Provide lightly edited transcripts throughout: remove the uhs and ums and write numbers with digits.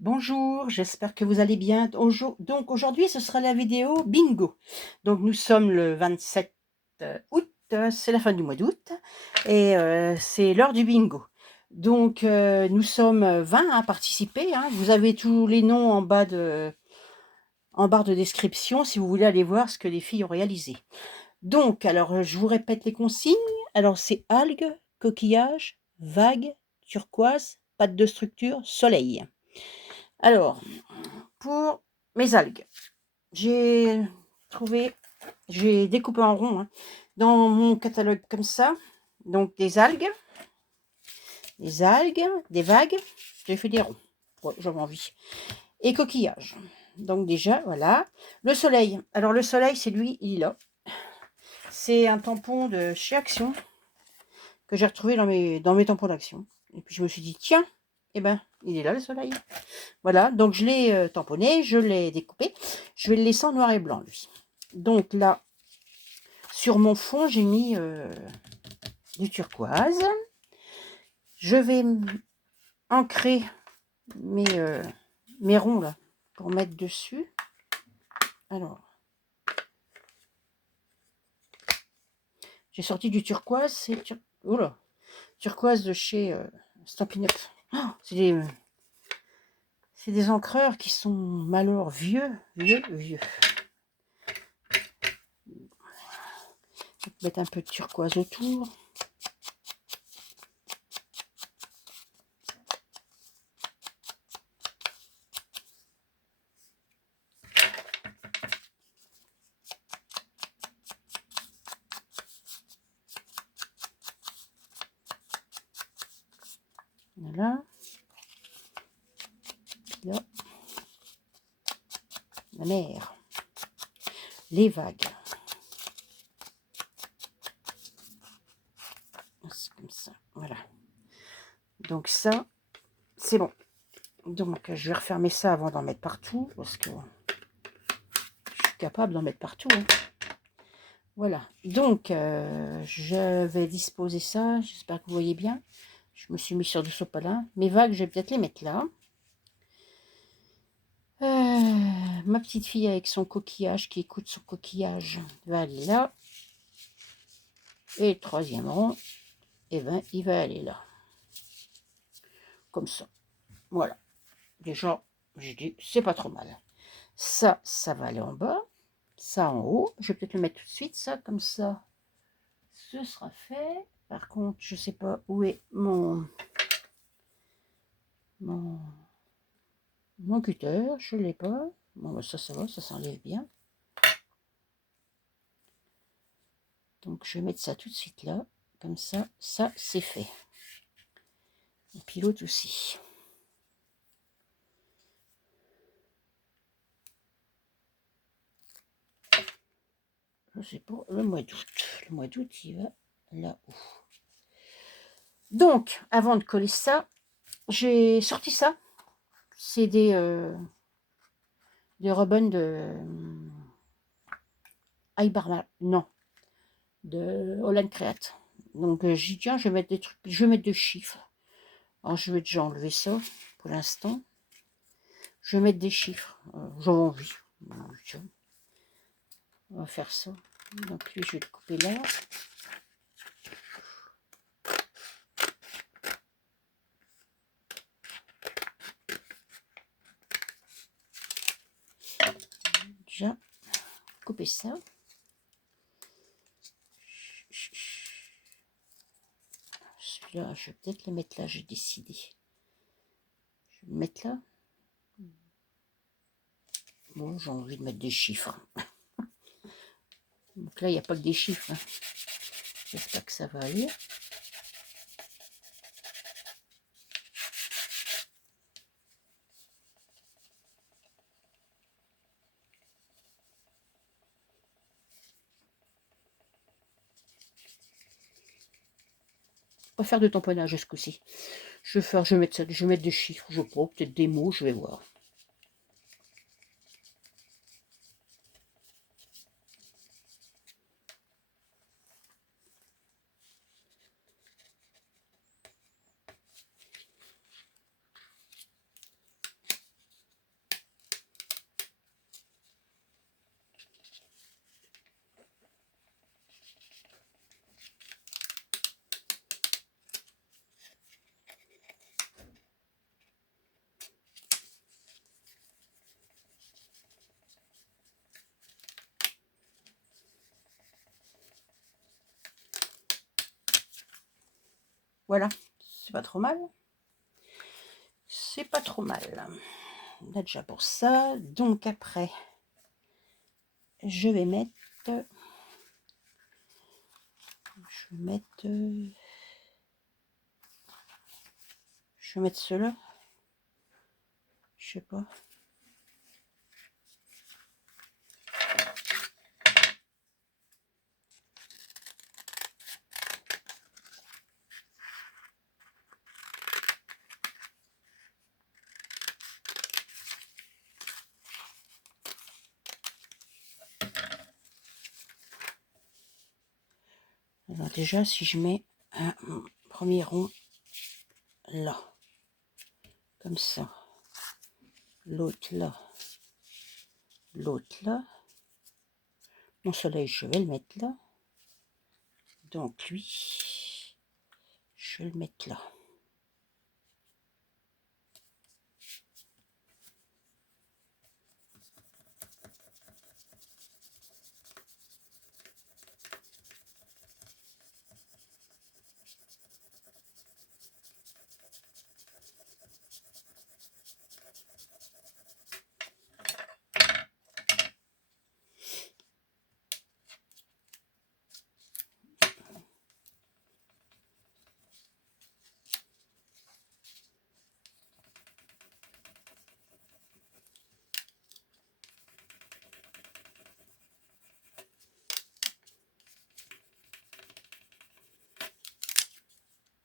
Bonjour, j'espère que vous allez bien. Donc aujourd'hui, ce sera la vidéo bingo. Donc nous sommes le 27 août, c'est la fin du mois d'août et c'est l'heure du bingo. Donc nous sommes 20 à participer, hein. Vous avez tous les noms en barre de description si vous voulez aller voir ce que les filles ont réalisé. Donc, alors je vous répète les consignes. Alors c'est algues, coquillages, vagues, turquoise, pâte de structure, soleil. Alors, pour mes algues, j'ai trouvé, j'ai découpé en rond, hein, dans mon catalogue comme ça. Donc des algues, des vagues, j'ai fait des ronds. Ouais, j'avais envie. Et coquillages. Donc déjà, voilà. Le soleil. Alors le soleil, c'est lui, il est là. C'est un tampon de chez Action que j'ai retrouvé dans mes tampons d'Action. Et puis je me suis dit, tiens, eh ben, il est là le soleil. Voilà, donc je l'ai tamponné, je l'ai découpé. Je vais le laisser en noir et blanc, lui. Donc là, sur mon fond, j'ai mis du turquoise. Je vais ancrer mes ronds là pour mettre dessus. Alors, j'ai sorti du turquoise. C'est turquoise de chez Stampin' Up. Oh, c'est des encreurs qui sont malheur vieux. Je vais mettre un peu de turquoise autour. Voilà. Puis là, la mer. Les vagues. C'est comme ça. Voilà. Donc ça, c'est bon. Donc je vais refermer ça avant d'en mettre partout, parce que je suis capable d'en mettre partout, hein. Voilà. Donc je vais disposer ça. J'espère que vous voyez bien. Je me suis mis sur du sopalin. Mes vagues, je vais peut-être les mettre là. Ma petite fille avec son coquillage, qui écoute son coquillage, va aller là. Et le troisième rang, eh ben, il va aller là. Comme ça. Voilà. Déjà, j'ai dit, c'est pas trop mal. Ça va aller en bas. Ça en haut. Je vais peut-être le mettre tout de suite, ça, comme ça. Ce sera fait. Par contre, je sais pas où est mon cutter. Je l'ai pas. Bon, ça va, ça s'enlève bien. Donc, je vais mettre ça tout de suite là. Comme ça, ça, c'est fait. Et puis l'autre aussi. C'est pour le mois d'août. Le mois d'août, il va là-haut. Donc, avant de coller ça, j'ai sorti ça. C'est des ribbons de Ibarma, non, de Holland Create. Donc j'ai dit tiens, je vais mettre des trucs, je vais mettre des chiffres. Alors je vais déjà enlever ça pour l'instant. Je vais mettre des chiffres. J'ai envie. Tiens, on va faire ça. Donc lui, je vais le couper là. Déjà, couper ça. Celui-là, je vais peut-être le mettre là, j'ai décidé. Je vais le mettre là. Bon, j'ai envie de mettre des chiffres. Donc là, il n'y a pas que des chiffres, hein. J'espère que ça va aller. Pas faire de tamponnage ce coup-ci. Je vais mettre ça, je vais mettre des chiffres, je crois, peut-être des mots, je vais voir. Voilà, c'est pas trop mal. C'est pas trop mal. On a déjà pour ça. Donc après, je vais mettre... Je vais mettre cela. Je sais pas. Alors déjà, si je mets un premier rond là, comme ça, l'autre là, mon soleil, je vais le mettre là. Donc lui, je vais le mettre là.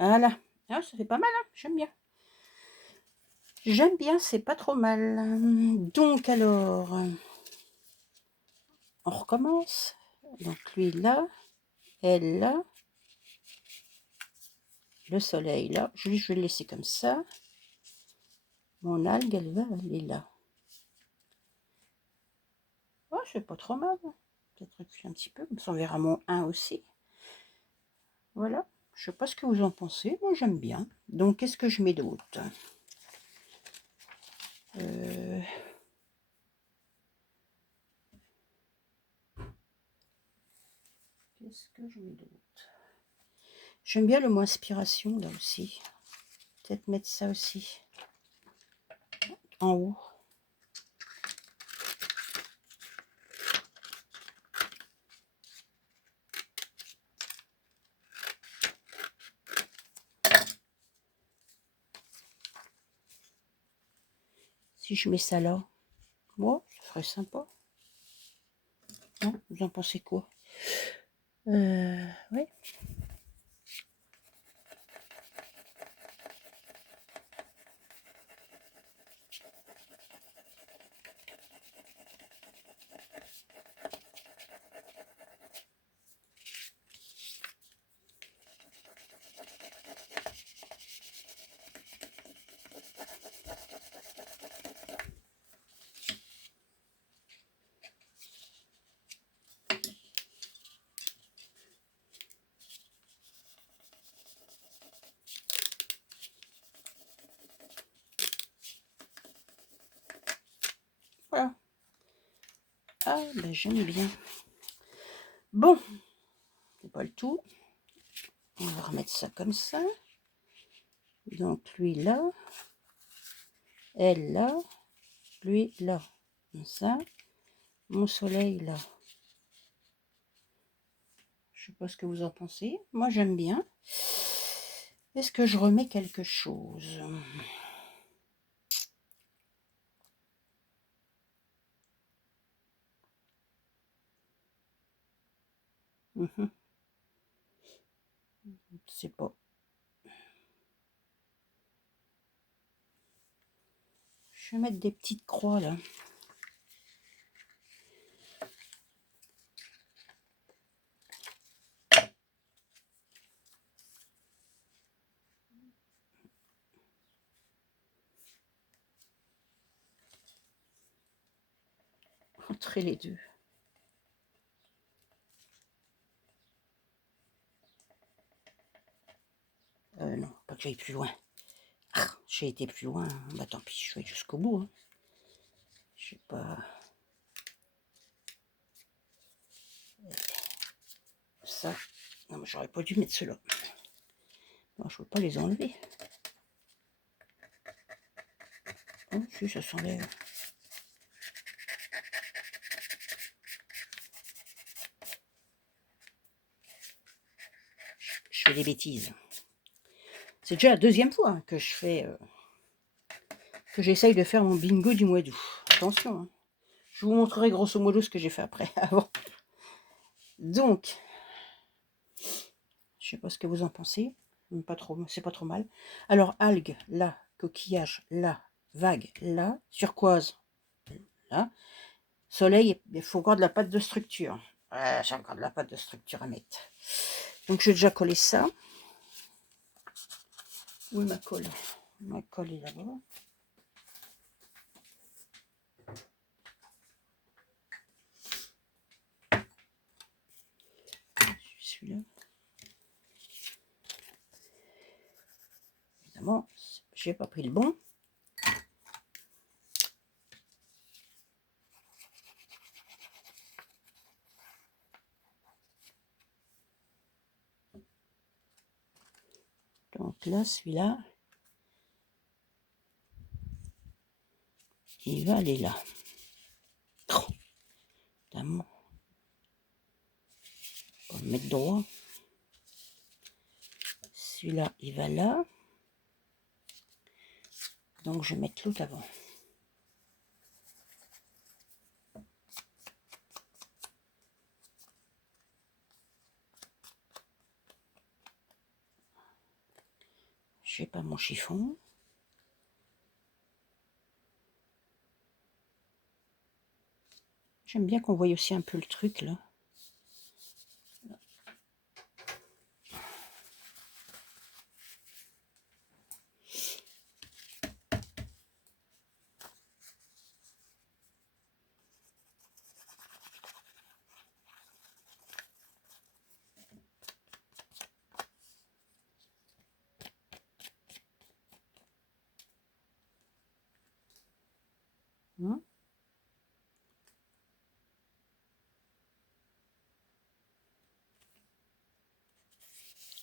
Voilà. Ah, ça fait pas mal, hein, j'aime bien. J'aime bien, c'est pas trop mal. Donc alors, on recommence. Donc lui là, elle là, le soleil là. Je vais le laisser comme ça. Mon algue, elle va aller là. Oh, c'est pas trop mal. Peut-être reculer un petit peu, comme ça on verra mon 1 aussi. Voilà. Je sais pas ce que vous en pensez. Moi, j'aime bien. Donc, qu'est-ce que je mets d'autre? Qu'est-ce que je mets d'autre? J'aime bien le mot inspiration, là aussi. Peut-être mettre ça aussi. En haut. Si je mets ça là, moi, ça ferait sympa. Non, vous en pensez quoi? Oui. Voilà. Ah, ben j'aime bien. Bon, c'est pas le tout. On va remettre ça comme ça. Donc lui là, elle là, lui là. Comme ça, mon soleil là. Je sais pas ce que vous en pensez. Moi, j'aime bien. Est-ce que je remets quelque chose? Je sais pas. Je vais mettre des petites croix là. Entre les deux. Non, pas que j'aille plus loin. Ah, j'ai été plus loin. Bah tant pis, je vais jusqu'au bout. Hein. Je sais pas. Ça. Non, mais j'aurais pas dû mettre cela. Non, je ne peux pas les enlever. Oh, si, ça s'enlève. Je fais des bêtises. C'est déjà la deuxième fois hein, que je fais... que j'essaye de faire mon bingo du mois d'août. Attention, hein. Je vous montrerai grosso modo ce que j'ai fait après, avant. Donc, je sais pas ce que vous en pensez. Pas trop, c'est pas trop mal. Alors, algues, là. Coquillage, là. Vague, là. Turquoise, là. Soleil, il faut encore de la pâte de structure. Ouais, j'ai encore de la pâte de structure à mettre. Donc, je vais déjà coller ça. Où est ma colle? Ma colle est là-bas. Celui-là. Évidemment, j'ai pas pris le bon. Donc là, celui-là, il va aller là. Oh, évidemment. On va le mettre droit. Celui-là, il va là. Donc, je vais mettre l'autre avant. Je sais pas mon chiffon. J'aime bien qu'on voie aussi un peu le truc, là. Hein?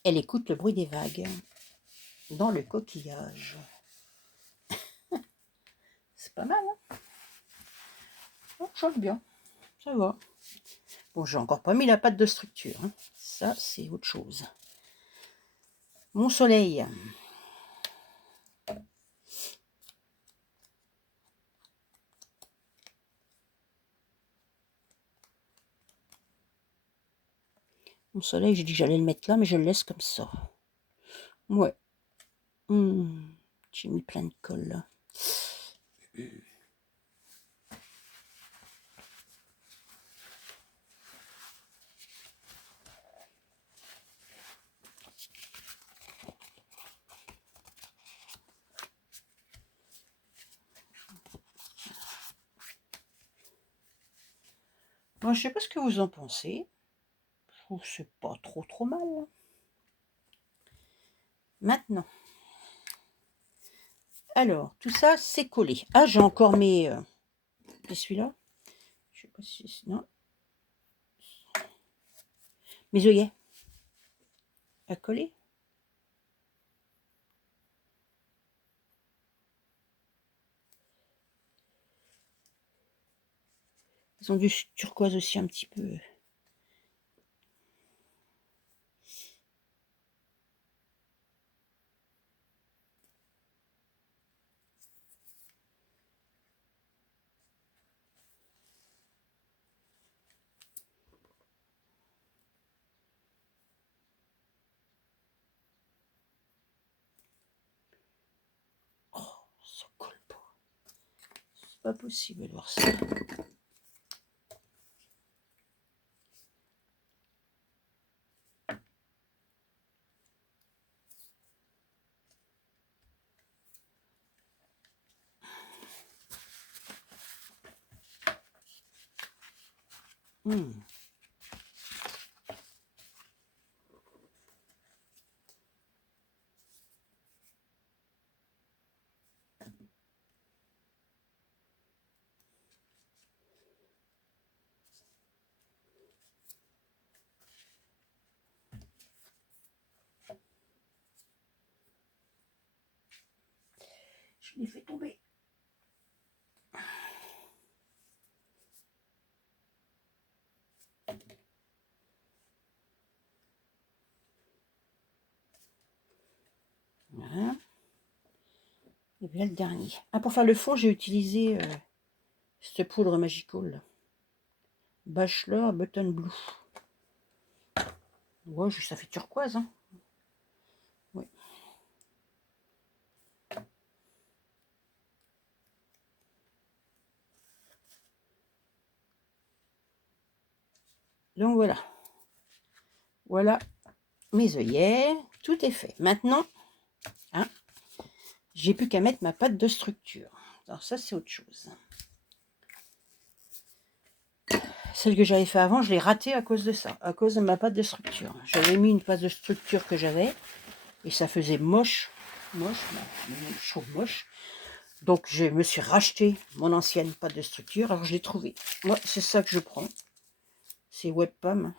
Elle écoute le bruit des vagues dans le coquillage. C'est pas mal, hein? Oh, change bien, ça va. Bon, j'ai encore pas mis la pâte de structure, hein. Ça, c'est autre chose. Mon soleil. Mon soleil, j'ai dit que j'allais le mettre là, mais je le laisse comme ça. Ouais. J'ai mis plein de colle là. Moi, je sais pas ce que vous en pensez. Je trouve que c'est pas trop mal. Hein. Maintenant. Alors, tout ça, c'est collé. Ah, j'ai encore mes... et celui-là. Je sais pas si... Non. Mes œillets. À coller. Ils ont du turquoise aussi un petit peu. Oh, ça colle pas. C'est pas possible de voir ça. je l'ai fait tomber. Voilà. Et puis là, le dernier. Ah, pour faire le fond, j'ai utilisé cette poudre Magical. Bachelor Button Blue. Ouais, ça fait turquoise. Hein. Oui. Donc voilà. Voilà mes œillets. Tout est fait. Maintenant, hein, j'ai plus qu'à mettre ma pâte de structure. Alors ça, c'est autre chose. Celle que j'avais fait avant, je l'ai ratée à cause de ça, à cause de ma pâte de structure. J'avais mis une pâte de structure que j'avais et ça faisait moche, je trouve moche. Donc je me suis racheté mon ancienne pâte de structure, alors je l'ai trouvée. Moi, c'est ça que je prends. C'est Wet Pomme,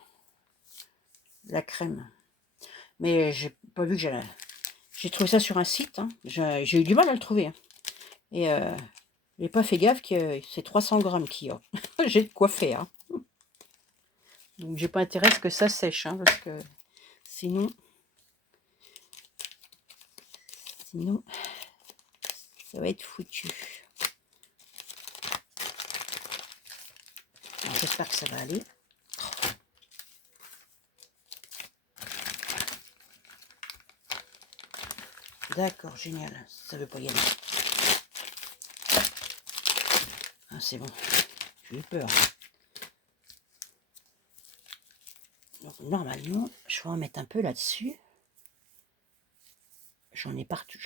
la crème. Mais j'ai pas vu que j'ai trouvé ça sur un site. Hein. J'ai eu du mal à le trouver. Hein. Et j'ai pas fait gaffe que c'est 300 grammes qu'il y a. J'ai de quoi faire. Hein. Donc j'ai pas intérêt à ce que ça sèche, hein, parce que sinon, ça va être foutu. J'espère que ça va aller. D'accord, génial. Ça veut pas y aller. Ah, c'est bon. J'ai eu peur. Donc normalement, je vais en mettre un peu là-dessus. J'en ai partout.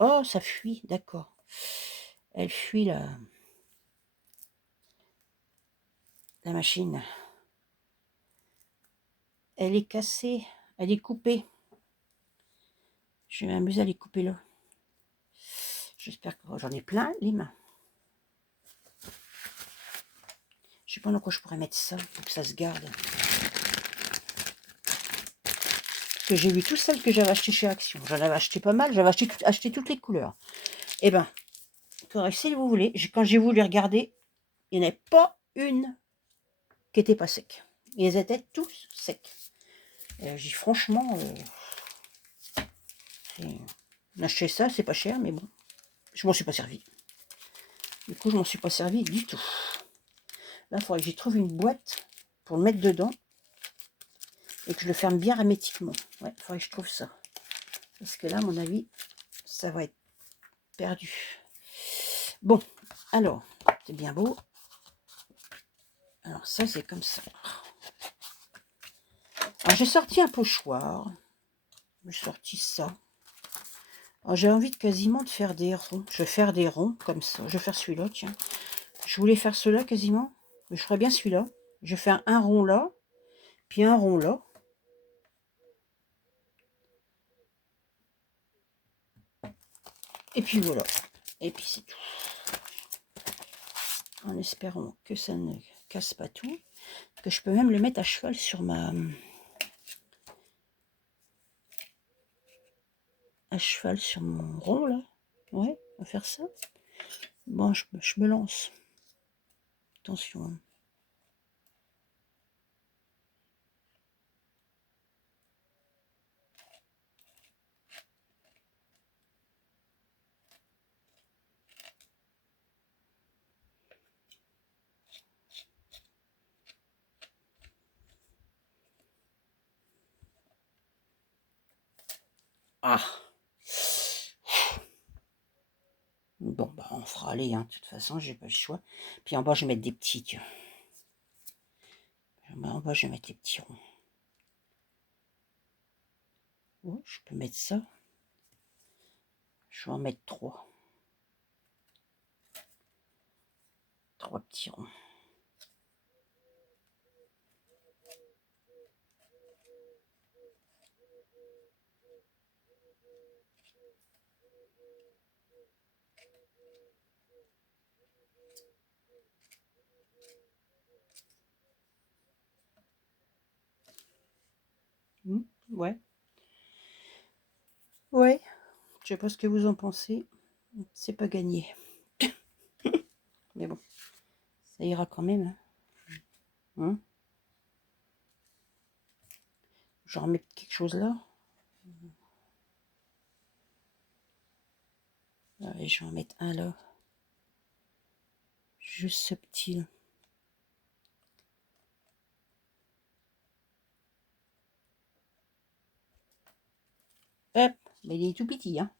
Oh, ça fuit, d'accord. Elle fuit la machine. Elle est cassée. Elle est coupée. Je vais m'amuser à les couper là. J'espère que j'en ai plein les mains. Je sais pas dans quoi je pourrais mettre ça pour que ça se garde. Parce que j'ai vu toutes celles que j'avais achetées chez Action. J'en avais acheté pas mal. J'avais acheté toutes les couleurs. Eh ben, si vous voulez, quand j'ai voulu regarder, il n'y en avait pas une qui n'était pas sec. Ils étaient tous secs. J'ai dit franchement, acheter ça, c'est pas cher, mais bon, je m'en suis pas servi. Du coup, je m'en suis pas servi du tout. Là, il faudrait que j'y trouve une boîte pour le mettre dedans et que je le ferme bien hermétiquement. Ouais, il faudrait que je trouve ça. Parce que là, à mon avis, ça va être perdu. Bon, alors, c'est bien beau. Alors ça, c'est comme ça. Alors, j'ai sorti un pochoir. J'ai sorti ça. J'ai envie quasiment de faire des ronds. Je vais faire des ronds comme ça. Je vais faire celui-là, tiens. Je voulais faire cela quasiment. Mais je ferais bien celui-là. Je vais faire un rond là. Puis un rond là. Et puis voilà. Et puis c'est tout. En espérant que ça ne casse pas tout. Que je peux même le mettre à cheval sur ma... À cheval sur mon rond là. Ouais, on va faire ça. Bon, je me lance. Attention. Hein. Ah. Bon, bah, on fera aller, hein. De toute façon, j'ai pas le choix. Puis en bas, je vais mettre des petits, tiens. En bas, je vais mettre les petits ronds. Oh, je peux mettre ça. Je vais en mettre 3. 3 petits ronds. Ouais. Ouais. Je sais pas ce que vous en pensez. C'est pas gagné. Mais bon, ça ira quand même. Hein. Je vais remettre quelque chose là. Allez, je vais en mettre un là. Juste subtil. Hop, mais il est tout petit, hein.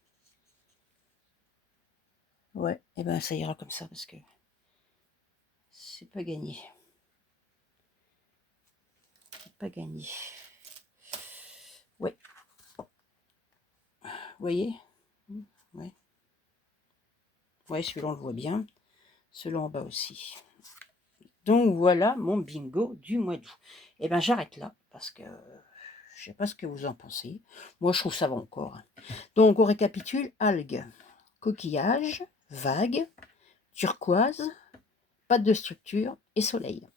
Ouais, et ben ça ira comme ça parce que c'est pas gagné. C'est pas gagné. Ouais. Vous voyez? Ouais. Ouais, celui-là on le voit bien. Celui-là en bas aussi. Donc voilà mon bingo du mois d'août. Et ben j'arrête là parce que je sais pas ce que vous en pensez. Moi je trouve ça va encore. Donc on récapitule: algues, coquillage, vague, turquoise, pâte de structure et soleil.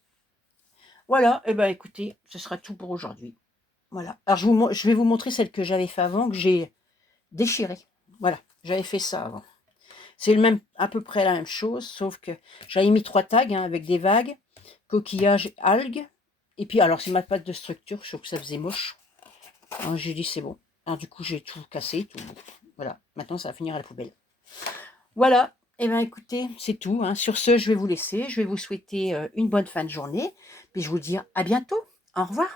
Voilà, et ben écoutez, ce sera tout pour aujourd'hui. Voilà. Alors je vais vous montrer celle que j'avais fait avant, que j'ai déchirée. Voilà, j'avais fait ça avant. C'est le même, à peu près la même chose, sauf que j'avais mis 3 tags hein, avec des vagues, coquillages, algues. Et puis alors c'est ma pâte de structure, je trouve que ça faisait moche. Alors j'ai dit c'est bon. Alors du coup j'ai tout cassé, tout. Voilà, maintenant ça va finir à la poubelle. Voilà, et bien écoutez, c'est tout. Hein. Sur ce, je vais vous laisser. Je vais vous souhaiter une bonne fin de journée. Puis je vous dis à bientôt. Au revoir.